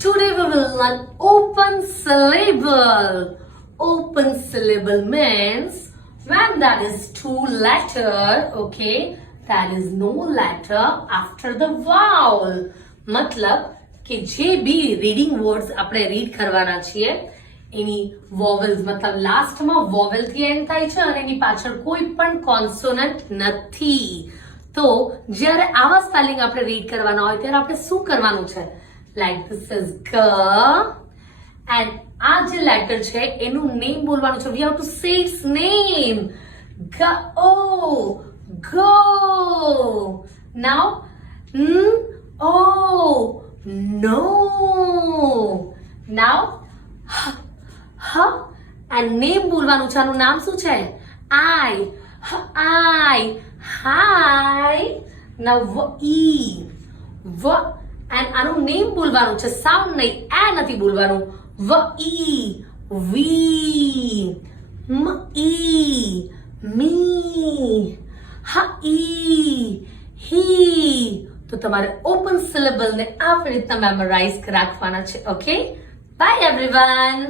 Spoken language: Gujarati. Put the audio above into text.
Today we will learn open syllable. Open syllable means when there is two letter, okay, there is no letter after the vowel. મતલબ કે જે બી રીડિંગ વર્ડ્સ આપણે રીડ કરવાના છીએ એની વોવેલ્સ મતલબ લાસ્ટમાં વોવેલ થી એન્ડ થાય છે અને એની પાછળ કોઈ પણ કોન્સોનન્ટ નથી. તો જ્યારે આવા સ્પેલિંગ આપણે રીડ કરવાના હોય ત્યારે આપણે શું કરવાનું છે? લાઈક ધીસ ઇઝ ગ એન્ડ આ જે લેટર છે એનું નેમ બોલવાનું છે. We have to say its name. Go go. Now ઓ નો. નાઉ હ એન્ડ નેમ બોલવાનું છે. આનું નામ શું છે? આઈ. આઈ. હાય. નાઉ વ ઈ. વ એન્ડ આનું નેમ બોલવાનું છે. સાઉન્ડ નહીં, એ નથી બોલવાનું. વ ઈ. વી. મ ઈ. મી. હ ઈ. હી. તો તમારે ઓપન સિલેબલ ને આવી રીતના મેમોરાઇઝ રાખવાના છે. Okay, by everyone.